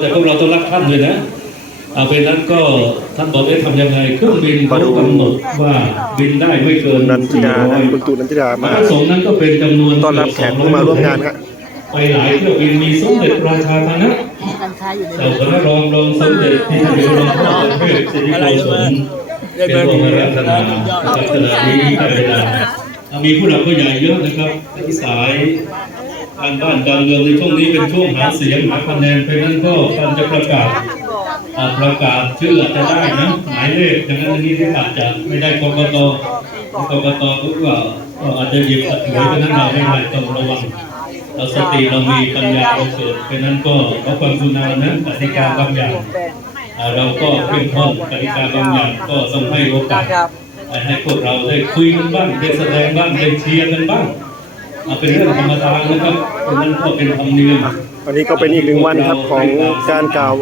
แต่พวกเราต้องรักท่านด้วยนะเอาเป็นนั้นก็ท่านบอกให้ทำยังไงเครื่องบินเขากำหนดว่าบินได้ไม่เกินนันทิดานะ400คุณตูนนันทิดาพมาระสงฆ์นั้นก็เป็นจำนวนต้อนรับแขกผู้มาร่วมงานครับไปหลายเที่ยวบินมีสมเด็จราชาคณะการค้าอยู่ในเจ้าคณะรองรองสมเด็จที่ท่านเป็นรองพ่อประเทศสิริโกศลเป็นองค์รัตนาลักษณะนี้ได้เวลามีผู้หลักผู้ใหญ่เยอะนะครับที่สาย การบ้านการเมืองในช่วงนี้เป็นช่วงหาเสียงหาคะแนนเพราะนั้นก็การจะประกาศอ่าประกาศชื่ออาจจะได้นะหมายเลขอย่างนั้นอย่างนี้ที่อาจจะไม่ได้กกตกกตก็ว่าก็อาจจะหยิบอัดถือเพราะนั้นเราไม่ได้ต้องระวังเราสติเรามีปัญญาเราเกิดเพราะนั้นก็ขอความกรุณานะกติกาบางอย่างอ่าเราก็เข้มข้นกติกาบางอย่างก็ต้องให้โอกาสให้พวกเราได้คุยกันบ้างได้แสดงบ้างได้เชียร์กันบ้างอ่าเป็นเรื่องธรรมดานะครับ เพราะฉะนั้นก็เป็นธรรมเนียมวันนี้ก็เป็นอีกหนึ่งวันครับของการกล่าว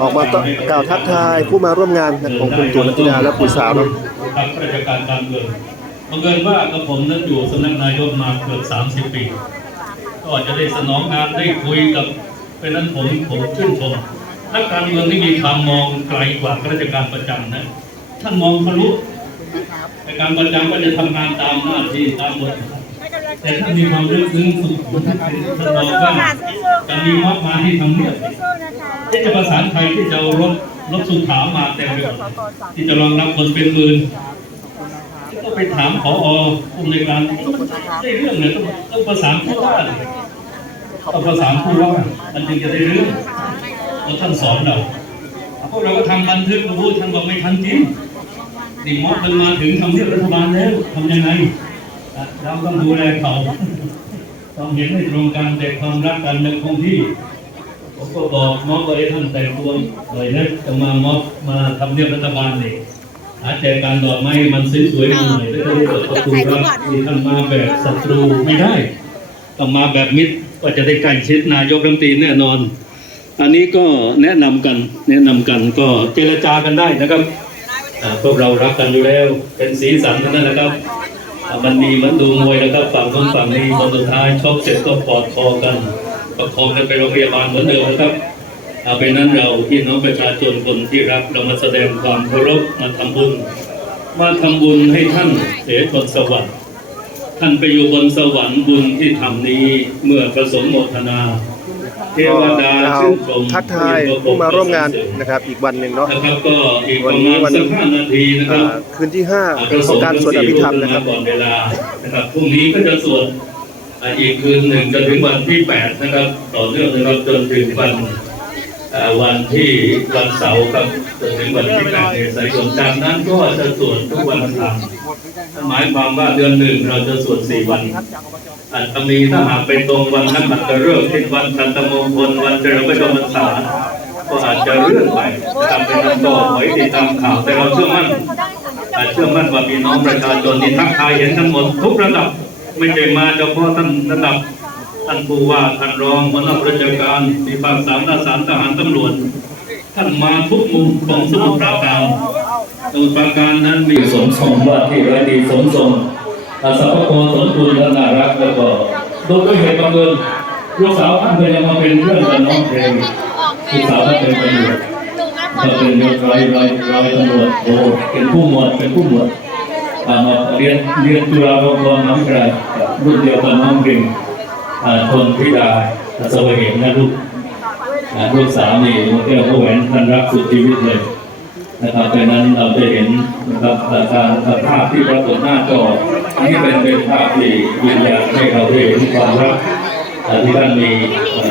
ออกมาต้อนกล่าวทักทายผู้มาร่วมงานของคุณตูนนันทิดาและปู่สาวเนาะทางราชการการเมืองบังเอิญว่ากับผมนั้นอยู่สำนักนายกมาเกือบ30 ปี ก็จะได้สนองงานได้คุยกับเป็นนั้นผมผมชื่นชมนักการเมืองที่มีความมองไกลกว่าข้าราชการประจำนะท่านมองทะลุในการประจำก็จะทำงานตามหน้าที่ตามบท แต่ท่ามีความลึกซึ้งสุขุมท่านบอกว่าจะมีมอบมาที่ทำเนียบที่จะประสานไทยที่จะเอารถรถสุขามาเต็มไปหมดที่จะรองรับคนเป็นหมื่นก็ไปถามผออผู้ในการได้เรื่องเนี่ยต้องต้องประสานผู้ว่าต้องประสานผู้ว่ามันจึงจะได้เรื่องแล้วท่านสอนเราพวกเราก็ทำบันทึกมาพูดท่านบอกไม่ทันจริงนี่มอบมันมาถึงทำเนียบรัฐบาลแล้วทำยังไง เราต้องดูแลเขาต้องเห็นให้ตรงกันแต่ความรักกันยังคงที่ผมก็บอกม็อบไว้ท่านแต่งตัวหน่อยนะจะมาม็อบมาทำเนียบรัฐบาลนี่หาแจกันดอกไม้มันสวยๆหน่อยแล้วก็ได้เปิดประตูรับที่ท่านมาแบบศัตรูไม่ได้ต้องมาแบบมิตรก็จะได้ใกล้ชิดนายกรัฐมนตรีแน่นอน อันนี้ก็แนะนำกันแนะนำกันก็เจรจากันได้นะครับพวกเรารักกันอยู่แล้วเป็นสีสันเท่นั้นนะครับ มันมีมือนดูมวยนะครับฝั่งคนฝั่งนี้คนสุดท้ายชกเสร็จก็กอดคอกัน ประคองกันไปโรงพยาบาลเหมือนเดิมนะครับเอาเป็นนั้นเราพี่น้องประชาชนคนที่รักเรามาแสดงความเคารพมาทำบุญ มาทำบุญให้ท่านเสชนสวรรค์ท่านไปอยู่บนสวรรค์บุญที่ทำนี้เมื่อประสงค์โมทนา เทวดาเราชื่นชมทักทายผู้มาร่วมงานนะครับอีกวันหนึ่งเนาะนะครับก็อีกปวัระนนี้มาณวันสักห้านาทีนะคอ่ารับคืนที่ห้าของการสวดอภิธรรมนะครับก่อนเวลานะครับพรุ่งนี้ก็จะสวดอ่าอีกคืนหนึ่งจนถึงวันที่แปดนะครับต่อเนื่องนะครับจนถึงวันอ่า วันที่วันเสาร์ครับจนถึงวันที่แปดเมษายนจากนั้นก็จะสวดทุกวันอังคารนั่นหมายความว่าเดือนหนึ่งเราจะสวดสี่วันอาจจะมีถ้าหากเป็นตรงวันนักขัตฤกษ์เช่นวันชันตมงคลวันเฉลิมพระชนมพรรษาก็อาจจะเลื่อนไปนะครับเป็นนั้นก็ไว้ติดตามข่าวแต่เราเชื่อมั่นอ่าเชื่อมั่นว่ามีน้องประชาชนที่ทักทายเห็นทั้งหมดทุกระดับ ไม่ใช่มาเฉพาะท่านระดับ ท่านผู้ว่าท่านรองหัวหน้าราชการมีภาคสามราสารทหารตำรวจ ท่านมาทุกมุมของสมุทรปราการสมุทรปราการนั้นมีสมทรงว่าที่ร้อยดีสมทรงอาสาพโกสนคุณและน่ารักแล้วก็โดยด้วยเหตุบังเอิญลูกสาวท่านเคยยังมาเป็นเพื่อนกับน้องเพลงลูกสาวท่านเป็นตำรวจก็เป็นยศร้อยร้อยร้อยตำรวจโอ้เป็นผู้หมวดเป็นผู้หมวดมาเรียนเรียนจุฬาลงกรณ์มหาวิทยาลัยรุ่นเดียวกับน้องเพลง ทนพิดาสวัสดิ์นะลูกอ่าลูกสาวนี่มันเรียกว่าแหวนท่านรักสุดชีวิตเลยนะครับดังนั้นเราจะเห็นนะครับอาการภาพที่ปรากฏหน้าจออันนี้เป็นเป็นภาพที่ยืนยันให้เราได้เห็นความรักที่ท่านมี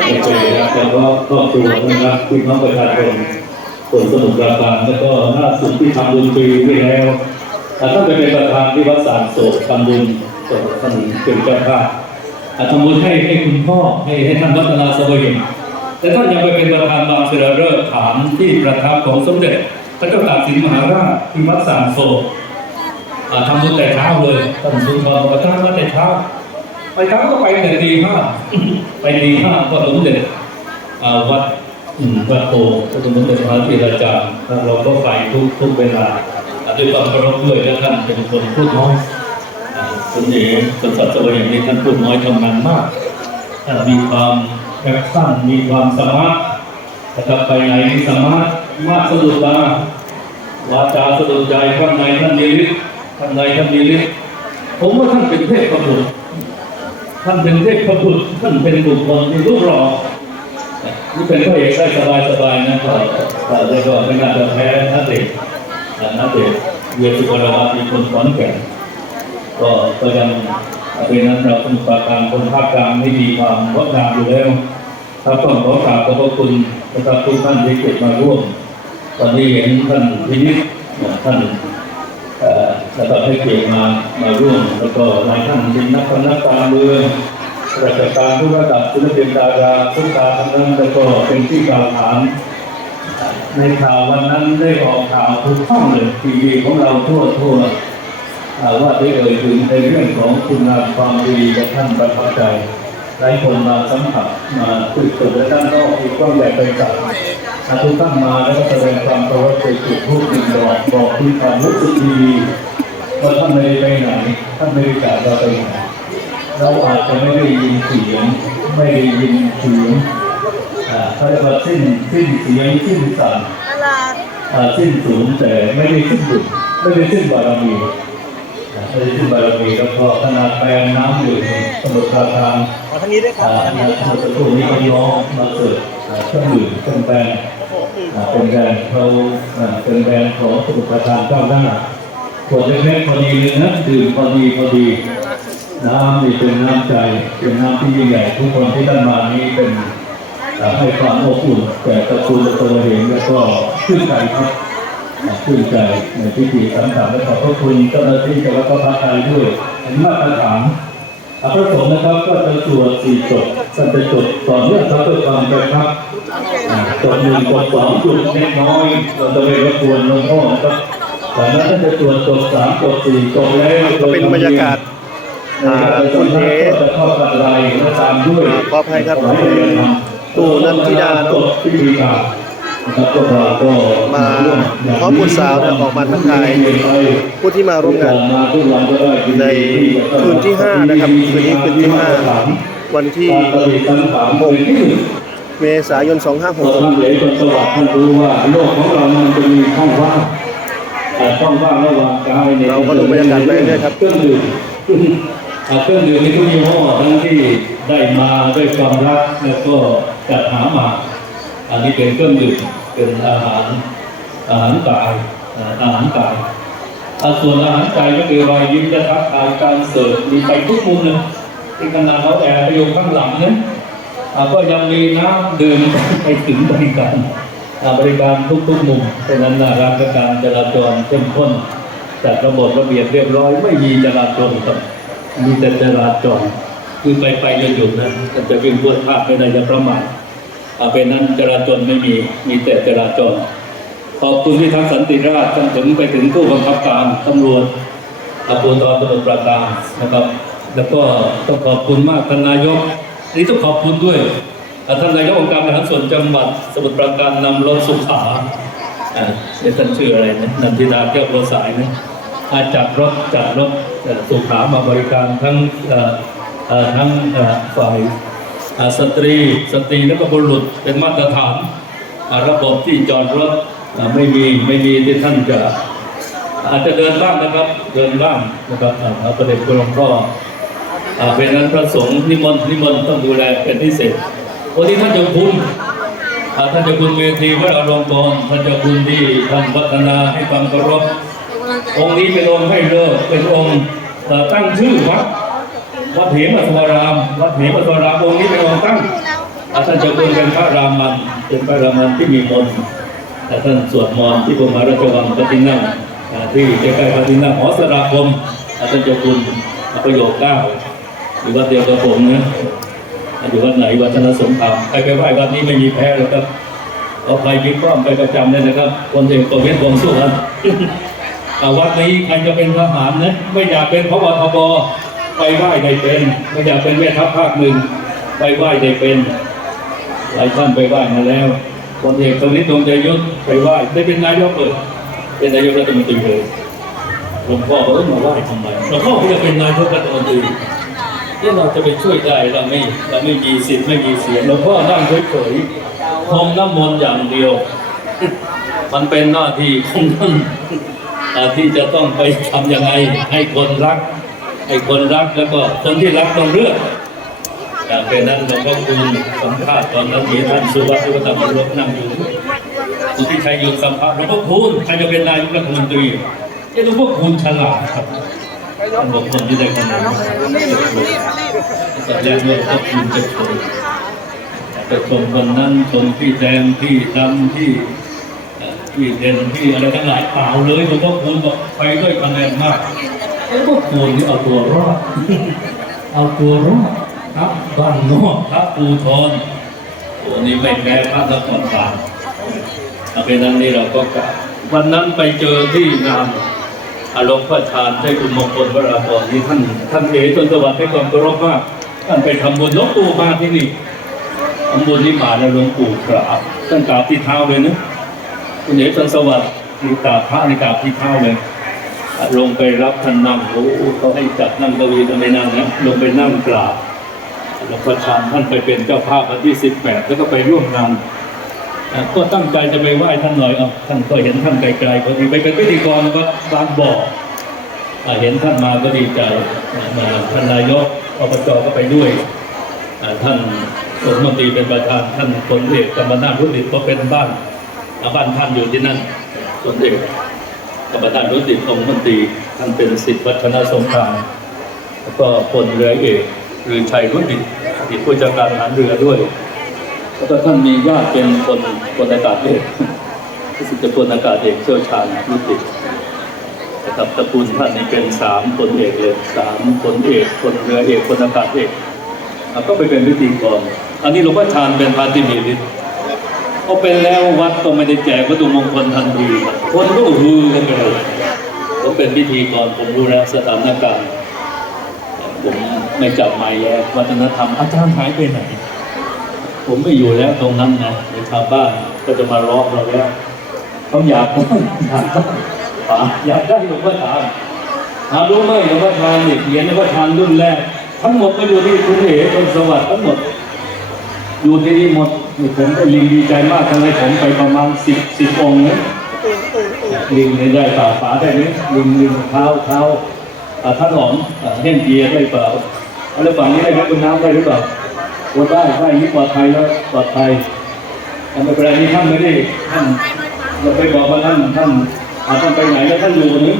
ต่อใจนะครับแล้วก็ครอบครัวนะครับพี่น้องประชาชนคนสมุทรปราการแล้วก็ล่าสุดที่ทำบุญฟรีด้แล้วอ่าท่านเป็นประธานที่วัดสารโศกทำบุญโศกท่านเป็นเจ้าภาพ ทำบุญให้ให้คุณพ่อให้ให้ท่านรัตนาสวัสดิ์แต่ท่านยังไปเป็นประธานบางเสดเริกษ์ฐานที่ประทับของสมเด็จ พระเจ้าตากสินมหาราชที่วัดสามโศกทำบุญแต่เช้าเลยท่านสุนทรประทานมาแต่เช้าไปเช้าก็ไปแต่ตีห้าไปตีห้าก็สมเด็จวัดวัดโตก็สมเด็จพระธีราจารย์เราก็ไปทุกทุกเวลาอ่าด้วยความเคารพด้วยและท่านเป็นคนพูดน้อย อ่าคุณเอ๋สมศักดิ์สวัสดิ์อย่างนี้ท่านพูดน้อยทำงานมากท่านมีความแอคชั่นมีความสามารถนะครับไปไหนสามารถมาสะดุดตาวาจาสะดุดใจข้างในท่านมีฤทธิ์ข้างในท่านมีฤทธิ์ผมว่าท่านเป็นเทพประบุตรท่านเป็นเทพประบุตรท่านเป็นบุคคลที่รูปหล่อนี่เป็นพระเอกได้สบายสบายๆนะครับแต่เรียกว่าไม่น่าจะแพ้นักเตะนักเตะเวียสุวรรณวัฒน์มีคนขอนแก่ ก็ก็ยังเป็นนั้นเราเป็นประการคนภาคกลางที่มีความงดงามอยู่แล้วครับต้องขอกราบขอบพระคุณนะครับทุกท่านที่เกิดมาร่วมตอนนี้เห็นท่านพินิจท่านนะครับให้เกียรติมามาร่วม แล้วก็หลายท่านเป็นนักนักการเมืองราชการทุกระดับศิลปินดาราทุกการทั้งนั้นแล้วก็เป็นที่กล่าวขานในข่าววันนั้นได้ออกข่าวทุกช่องเลยทีวีของเราทั่วทั่ว ว่าได้เอ่ยถึงในเรื่องของคุณงามความดีและท่านประทับใจหลายคนมาสัมผัสมาคุยกันและท่านก็อีกกล้องใหญ่ไปจับทุกท่านมาแล้วก็แสดงความเคารพในจุดทูปหนึ่งดอกบอกที่ความรู้สึกดีว่าท่านไม่ได้ไปไหนท่านไม่ได้จากเราไปไหนเราอาจจะไม่ได้ยินเสียงไม่ได้ยินเสียงอ่าเขาเรียกว่าสิ้นสิ้นเสียงสิ้นสั่นอ่าสิ้นสูญแต่ไม่ได้สิ้นบุญไม่ได้สิ้นบารมี อ่าไม่ได้นบารมีแล้วก็ขนาดแปลงน้ำอยู่ในสมุทรปราการขอทางนี้ด้วยครัอ่าบสมุทรปราการนี้ก็น้องมาเกิดอ่าเครื่องดื่มเครื่องแปลงเป็นแบรนด์เขาอ่าเป็นแบรนด์ของสมุทรปราการเจ้าหน้าขวดเล็กๆพอดีเลยนะดื่มพอดีพอดีน้ำนี่เป็นน้ำใจเป็นน้ำที่ยิ่งใหญ่ทุกคนที่ท่านมานี่เป็นให้ความอบอุ่นแก่ตระกูลตัวเองแล้วก็ชื่นใจครับ ชื่นใจในพิธีสำคัญและขอบพระคุณเจ้าหน้าที่จังหวัดพระพักตร์ด้วยเป็นมาตรฐานอะพระสงฆ์นะครับก็จะสวดสี่จบท่านจะจบต่อเนื่องครับเพื่อความกระชับอะจบหนึ่งจบสองจุดเล็กน้อยเราจะไม่รบกวนหลวงพ่อนะครับแต่นั้นท่านจะสวดจบสามจบสี่จบแล้วก็เป็นบรรยากาศอ่าคุณเอจะเข้ากับอะไรและตามด้วยขออภัยครับตู่นันทิดาเนอะจบพิธีการ นะครับพวกเราก็มาพร้อมบุตรสาวเนี่ยออกมาทักทายผู้ที่มาร่วมงานในคืนที่ห้านะครับคืนนี้คืนที่ห้าวันที่ 6 เมษายนท่านเหลยคนสวัสดิ์ท่านรู้ว่าโลกของเรามันจะมีช่องว่างแต่ช่องว่างระหว่างกายเนี่ยเราก็ดูบรรยากาศไปเรื่อยๆครับเครื่องดื่มอ่าเครื่องดื่มนี่ทุกยี่ห้อทั้งที่ได้มาด้วยความรักแล้วก็จัดหามา อันนี้เป็นเครื่องดื่มเป็นอาหารอาหารกายอาหารกายอ่าส่วนอาหารใจก็คือรอยยิ้มจะทักาการเสิร์ฟมีไปทุกมุมเลยที่ขนาดเขาแอบไปอยู่ข้างหลังเนี่ยก็ยังมีน้ำดื่มไปถึงบริการบริการทุกๆมุมเพราะฉะนั้นนะราชการจราจรเข้มข้นจัดระบบระเบียบเรียบร้อยไม่มีจราจรครับมีแต่จราจรคือไปไปหยุดหยุดๆนะแต่จะวิ่งพวดพลาดไม่ได้จะประมาท เอาเป็นนั้นจราจรไม่มี มีแต่จราจร ขอบคุณที่ทั้งสันติราชจนถึงไปถึงผู้บังคับการตำรวจอาภูธรตำรวจปราการนะครับ แล้วก็ต้องขอบคุณมากท่านนายกนนี้ต้องขอบคุณด้วยท่านนายกองค์การบริหารส่วนจังหวัดสมุทรปราการนำรถสุขาเดี๋ยวท่านชื่ออะไรนะนันทิดาแก้วโปรสายนะอาจัดรถจัดรถสุขามาบริการทั้งทั้งฝ่าย สตรีสตรีและก็บุรุษเป็นมาตรฐาน ระบบที่จอดรถไม่มีไม่มีที่ท่านจะอาจจะเดินบ้างนะครับเดินบ้างนะครับอ่าพระประเด็จพระหลวงพ่ออ่าเป็นนั้นพระสงฆ์นิมนต์นิมนต์ต้องดูแลเป็นพิเศษวันนี้ท่านเจ้าคุณท่านเจ้าคุณเวทีพระอารมณ์กรท่านเจ้าคุณที่ท่านพัฒนาให้ความเคารพองค์นี้เป็นองค์ให้เลิกเป็นองค์ตั้งชื่อวัด วัดเหมสวรามวัดเหมสวรามองค์นี้เป็นองค์ตั้งอาท่านเจ้าคุณเป็นพระรามันเป็นพระรามันที่มีมนต์แต่ท่านสวดมนต์ที่พระมหาราชวังพระที่นั่งอ่าที่ใกล้ๆพระที่นั่งหอสราคมอาท่านเจ้าคุณประโยคเก้าอยู่วัดเดียวกับผมนะอยู่วัดไหนวัดชนสงครามใครไปไหว้วัดนี้ไม่มีแพ้หรอกครับเอาใครมีป้อมไปประจำเลยนะครับ คนเอกประเวศวงสุวรรณอ่วัดนี้ใครจะเป็นทหารนะไม่อยากเป็นพบทบ ไปไหว้ได้เป็นไม่อยากเป็นแม่ทัพภาคหนึ่งไปไหว้ได้เป็น หลายท่านไปไหว้มาแล้วคนเอกสมิทธิ์ดวงใจยุทธไปไหว้ได้เป็นนายกเลยเป็นนายกรัฐมนตรีเลยหลวงพ่อเขาเอ้ยมาไหว้ทำไมหลวงพ่อเขาจะเป็นนายกรัฐมนตรีที่เราจะไปช่วยได้เราไม่เราไม่มีสิทธิ์ไม่มีเสียงหลวงพ่อนั่งเฉยๆพรมน้ำมนต์อย่างเดียว มันเป็นหน้าที่ของท่านที่จะต้องไปทำยังไงให้คนรัก ให้คนรักแล้วก็คนที่รักต้องเลือกอย่างเป็นนั้นหลวงพ่อคูณสัมภาษณ์ตอนนั้นมีท่านสุวัสดิ์วัฒนรบนั่งอยู่คุณที่ชัยยืนสัมภาษณ์หลวงพ่อคูณใครจะเป็นนายกรัฐมนตรีเอ้หลวงพ่อคูณฉลาดครับท่านบอกคนที่ได้คะแนนตอนแรกว่าหลวงพ่อคูณจะชมจะชมคนนั้นชมที่แดงที่ดำที่ที่เด่นที่อะไรทั้งหลายเปล่าเลยหลวงพ่อคูณบอกไปด้วยคะแนนมาก หลวงพ่อคูณนี่เอาตัวรอด เอาตัวรอดครับบ้านนอกพระปูทรตัวนี้ไม่แพ้พระนครบาลเอาเป็นนั้นนี่เราก็กราบวันนั้นไปเจอที่งานอารมณ์พระชานได้คุณมงคลวราพรที่ท่านท่านเอ๋จนสวัสดิ์ให้ความเคารพมากท่านไปทำบุญหลวงปู่มาที่นี่ทำบุญที่มาแล้วหลวงปู่กราบท่านกราบที่เท้าเลยนะคุณเอ๋ชนสวัสดิ์มีกราบพระในกราบที่เท้าเลย ลงไปรับท่านนั่งโอ้เขาให้จัดนั่งเก้าอี้ทำไมนั่งนะลงไปนั่งกราบแล้วประชานท่านไปเป็นเจ้าภาพวันที่สิบแปดแล้วก็ไปร่วมงานก็ตั้งใจจะไปไหว้ท่านหน่อยเอาท่านก็เห็นท่านไกลๆพอดีไปเป็นพิธีกรวัดบางบ่ออะเห็นท่านมาก็ดีใจมาท่านนายกอบจก็ไปด้วยท่านรัฐมนตรีเป็นประธานท่านพลเอกกำมนาถรุดิตก็เป็นบ้านอาบ้านท่านอยู่ที่นั่นส่วนเด็ก กับประธานรุติองค์มนตรีท่านเป็นสิทธิวัฒนสงครามแล้วก็พลเรือเอกหรือชัยรุติอดีตผู้จัดการทหารเรือด้วย แล้วก็ท่านมีญาติเป็นคนพลอากาศเอกรู้สึกจะพลอากาศเอกเชี่ยวชาญรุตินะครับตระกูลท่านนี่เป็นสามพลเอกเลยสามพลเอกพลเรือเอกพลอากาศเอกก็ไปเป็นพิธีกรอันนี้หลวงพ่อชาญเป็นพระที่มีฤทธิ์ พอเป็นแล้ววัดก็ไม่ได้แจกวัตถุมงคลทันทีคนก็ฮือกันไปเลยผมเป็นพิธีกรผมรู้แล้วสถานการณ์ผมไม่จับไม้แยกวัฒนธรรมอาจารย์หายไปไหน ผมไม่อยู่แล้วตรงนั้นนะในชาวบ้านก็จะมาล้อเราแล้วเขาอยากอยากป๋าอยากได้หลวงพ่อทานหารู้ไหมหลวงพ่อทานเนี่ยเหรียญหลวงพ่อทานรุ่นแรก ทั้งหมดก็อยู่ที่คุณเอ๋ตนสวัสดิ์ทั้งหมด อยู่ที่นี่หมด ผมก็ลิงดีใจมากทำไมผมไปประมาณสิบสิบองค์นะลิงเนี่ยได้เปล่าฝาได้ไหมลิงลิงเท้าเท้าท่านหลอมเล่นเกียร์ได้เปล่าอาแล้วฝั่งนี้ได้ไหมคุณน้ำได้หรือเปล่าโอ้ได้ได้อย่งนี้ปลอดภัยแล้วปลอดภัยแต่ไม่เป็นไรนี่ท่านไม่ได้ท่านเราไปบอกว่าท่านท่านอ่าท่านไปไหนแล้วท่านอยู่นี้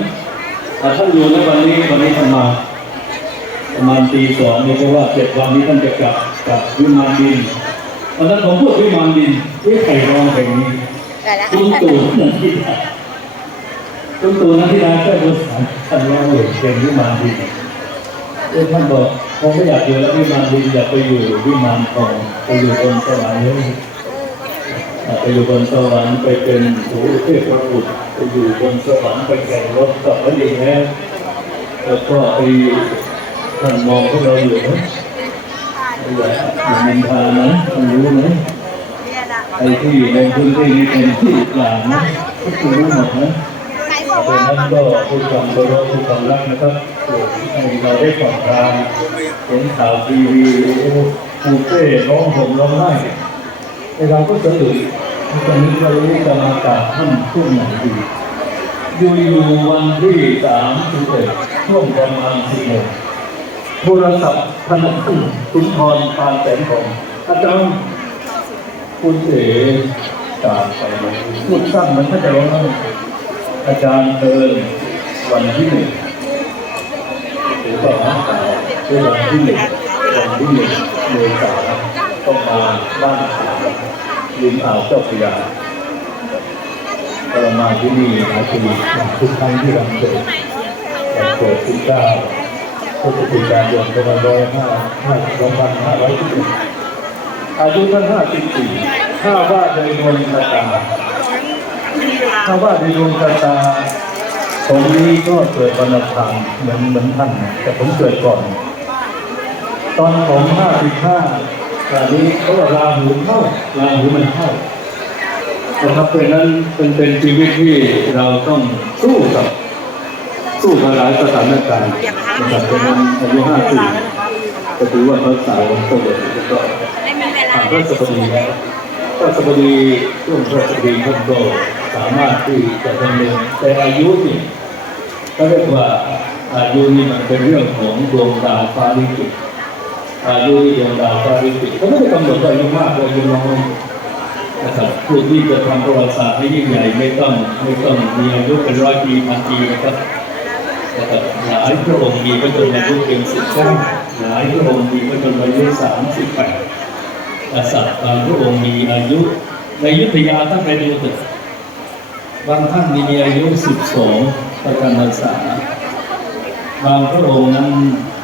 อ่าท่านอยู่ในวันนี้วันนี้ท่านมาประมาณตีสองนี่เพราะว่าเจ็ดวันนี้ท่านจะกลับกลับวิมานบิน ตอนนั้นผมพูดวิมานบินที่ใครร้องเพลงนี้ได้แล้วตุ้มตู่นันทิดาตุ้มตู่นันทิดาก็ดูสารท่านร้องเลยเพลงวิมานบินเอ้ท่านบอกผมไม่อยากอยู่แล้ววิมานบินอยากไปอยู่วิมานทองไปอยู่บนสวรรค์เลยไปอยู่บนสวรรค์ไปเป็นสูเทพบุตรไปอยู่บนสวรรค์ไปแข่งรถกับพระดีแล้วแล้วก็ไปท่านมองพวกเราอยู่นะไม่อยากอย่ามินทานะท่านรู้ไหมไอ้ที่อยู่ในพื้นที่นี้เป็นที่กลางนะทุกคนรู้หมดนะไหนบเพอกราะว่าฉะนั้นก็ผู้ฟังเคารพผู้ฟังรักนะครับโปรดให้เราได้ผ่อนคลายเห็นข่าวทีวีโอ้โหปูเป้ร้องห่มร้องไห้ไอ้เราก็สะดุดตอนนี้เรารู้จะมากาบท่านช่งไหนดีอยู่ๆวันที่สามสิบเอ็ดช่วงประมาณสิบโมง โทรศัพท์ธนาคารสุนทรปานแสนทองอาจารย์คุณเอ๋จากไปเลยพูดสั้นมันถ้าจะร้องไห้อาจารย์เตือนวันที่หนึ่งหรือเปล่านะคือวันที่หนึ่งวันที่หนึ่งเมษาต้องมาบ้านขาวริมอ่าวเจ้าพระยาเรามาที่นี่นะคือทุกครั้งที่เราเกิดเราเกิดที่เก้า พฤศจิกายนประมาณร้อยห้าห้าสองพันห้าร้อยสิบเอ็ดอายุท่านห้าสิบสี่ถ้าว่าในดวงชะตาถ้าว่าในดวงชะตาผมนี้ก็เกิดวันอังคารเหมือนเหมือนท่าน แต่ผมเกิดก่อน ตอนผมห้าสิบห้าตอนนี้เขาว่าราหูเข้าราหูมันเข้านะครับเพราะนั้นเป็นเป็นชีวิตที่เราต้องสู้กับ สู้กับหลายสถานการณ์นะครับเพราะฉะนั้นอายุห้าปีก็ถือว่าเขาสาวโตเด็กก็ไม่มีเวลาผ่านพระสบดีแล้วพระสบดีช่วงพระสบดีท่านก็สามารถที่จะดำเนินแต่อายุนี่ก็เรียกว่าอายุนี่มันเป็นเรื่องของดวงดาวฟ้าลิขิตอายุนี่ดวงดาวฟ้าลิขิตเขาไม่ได้กำหนดว่าอายุมากหรืออายุน้อยนะครับผู้ที่จะทำประวัติศาสตร์ให้ยิ่งใหญ่ไม่ต้องไม่ต้องมีอายุเป็นร้อยปีพันปีนะครับ นะครับหลายพระองค์มีพระชนมายุเพียงสิบเก้าหลายพระองค์มีพระชนมายุสามสิบแปดกษัตริย์บางพระองค์มีอายุ ในยุทธยาท่านไปดูเถอะบางท่านมีอายุสิบสองประกันพรรษาบางพระองค์นั้น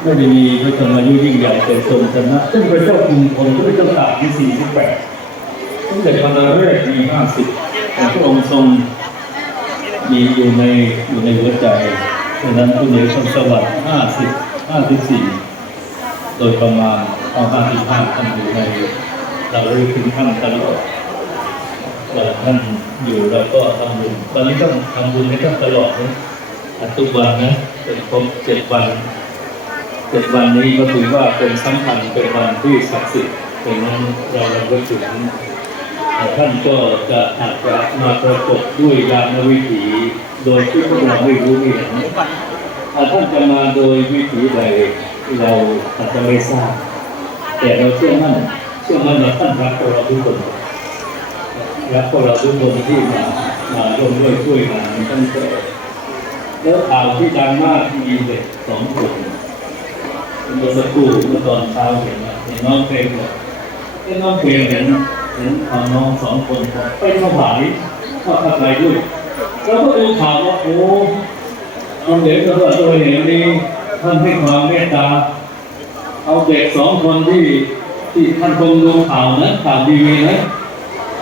ไม่ได้มีพระชนมายุยิ่งใหญ่แต่ทรงชนะซึ่งพระเจ้ากรุงธนพระเจ้าตากมีสี่สิบแปดสมเด็จพระนเรศมีห้าสิบแต่พระองค์ทรงมีอยู่ในอยู่ในหัวใจ ฉะนั้นผู้เหนือชนสวัสดิ์ห้าสิบห้าสิบสี่โดยประมาณเอาห้าสิบห้าท่านอยู่ในเราเรียกถึงท่านตลอดวลาท่านอยู่เราก็ทำบุญตอนนี้ต้องทำบุญให้ท่านตลอดนะทุกวันนะเป็นครบเจ็ดวันเจ็ดวันนี้ก็ถือว่าเป็นสำคัญเป็นวันที่ศักดิ์สิทธิ์ดังนั้นเราเราก็ถึง ท่านก็จะอาจจะมาประกบด้วยยานวิถีโดยที่พวกเราไม่รู้ไม่เห็นถ้าท่านจะมาโดยวิถีใดเราอาจจะไม่ทราบ แต่เราเชื่อมั่นเชื่อมั่นว่าท่านรักพวกเราทุกคนรักพวกเราทุกคนที่มามาร่วมด้วยช่วยงานตั้งแต่แล้วข่าวที่ดังมากมีเด็กสองคนเมื่อสักครู่เมื่อตอนเช้าเห็นว่าเห็นน้องเพลงบอกเอ้น้องเพลงเห็น เห็นเอาน้องสองคนไปถวายทอดพระไตรด้วยแล้วก็ดูข่าวว่าโอ้ตอนเด็กก็ตัวเห็นนี่ท่านให้ความเมตตา เอาเด็กสองคนที่ที่ท่านคงดูข่าวนะข่าวดีวีนะ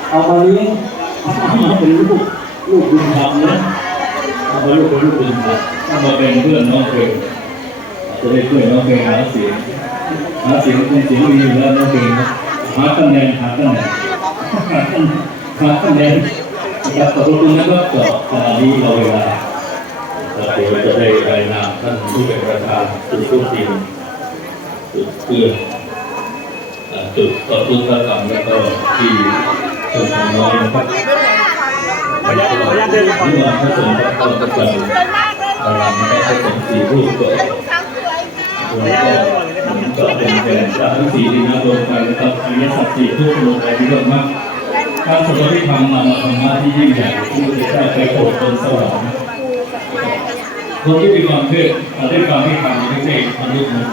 เอามาเลี้ยงเอามาเป็นลูกลูกบุญธรรมนะเอามาลูกเป็นลูกบุญธรรมเอามาเป็นเพื่อนน้องเพลงจะได้ช่วยน้องเพลงหาเสียงหาเสียงเป็นเสียงมีอยู่แล้วน้องเพลงนะาคะแหนนหาคะแหนนหาคะแนนนะครับขอบคุณนะครับต่อขณะนี้เราเวลาเดี๋ยวจะได้รายนามท่านผู้เป็นประธานจุดทุกทีมจุดเพื่อจุดต่อทุกกรรมแล้วก็ที่ชนของน้อยนะครับขออนุญาตเดินก่อนที่มาพระสงฆ์พระพุทธเจ้าอารามพระสงฆ์สี่รูปก็แล้วก็ ก็เป็นแฟนสามสี่ที่นับรวมกันะครับอริยสัจสี่ทุกลงไปที่เยองมากการสวดที่ทำมาธรรมะที่ยิ่งใหญ่ที่พระเจ้ไปโปรดบนสวรรค์คนที่มีความเชื่อแต่ด้วยความที่ทำไม่ใช่มนุษย์นะ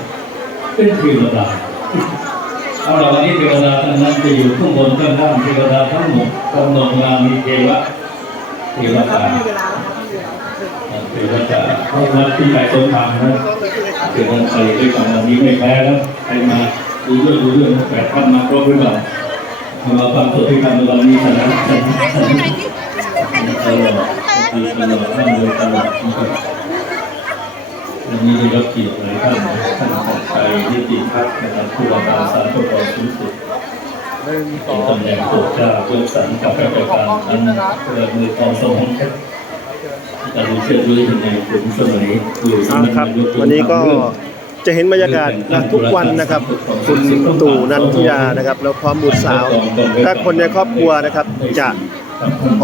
เป็นเทวดาเอาเราวันนี้เทวดาทั้งนั้นจะอยู่ข้างบนข้างล่างเทวดาทั้งหมดกำหนดงานมีเทวะเทวดา เทวดาเพราะว่าที่ใครต้องทำนะเทวดาใครด้วยกันวันนี้ไม่แพ้แล้วใครมาดูเรื่องดูเรื่องแปดพันมาครบหรือเปล่ามาฟังตัวที่ทำวันนี้ชนะชนะชนะตลอดดีตลอดท่านเลยตลอดนะครับวันนี้ได้รับเกียรติหลายท่านท่านสัตชัยนิติพัฒน์นะครับผู้ว่าการศาลปกครองสูงสุดเป็นตำแหน่งโปรดเกล้าเพื่อสันกับราชการอันเพื่อมือของสมองครับการรู้เชื่อด้วยในถึงสมัยอยู่สเอามัละครับวันนี้ก็จะเห็นบรรยากาศนะทุกวันนะครับ คุณตู่นันทิยานะครับ แล้วพร้อมบุตรสาวถ้าคนในครอบครัวนะครับจะ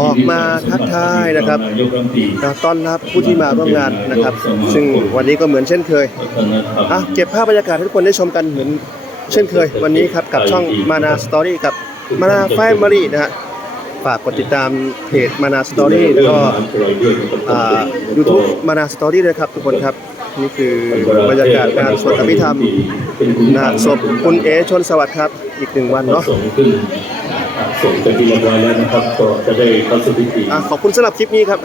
ออกมาทักทายนะครับต้อนรับผู้ที่มาร่วมงานนะครับ ซึ่งวันนี้ก็เหมือนเช่นเคยอะเก็บภาพบรรยากาศให้ทุกคนได้ชมกันเหมือนเช่นเคย วันนี้ครับกับช่องมานาสตอรี่กับมานาแฟมิลี่นะฮะ ฝากกดติดตามเพจมานาสตอรี่แล้วก็ยูทูบมานาสตอรี่ด้วยครับทุกคนครับ นี่คือบรรยากาศการสวดอภิธรรมนาศพคุณเอชนสวัสดิ์ครับ อีกหนึ่งวันเนาะส่งขึ้นส่งเป็นที่เรียบร้อยแล้วนะครับก็จะได้เข้าสู่พิธีขอบคุณสำหรับคลิปนี้ครับ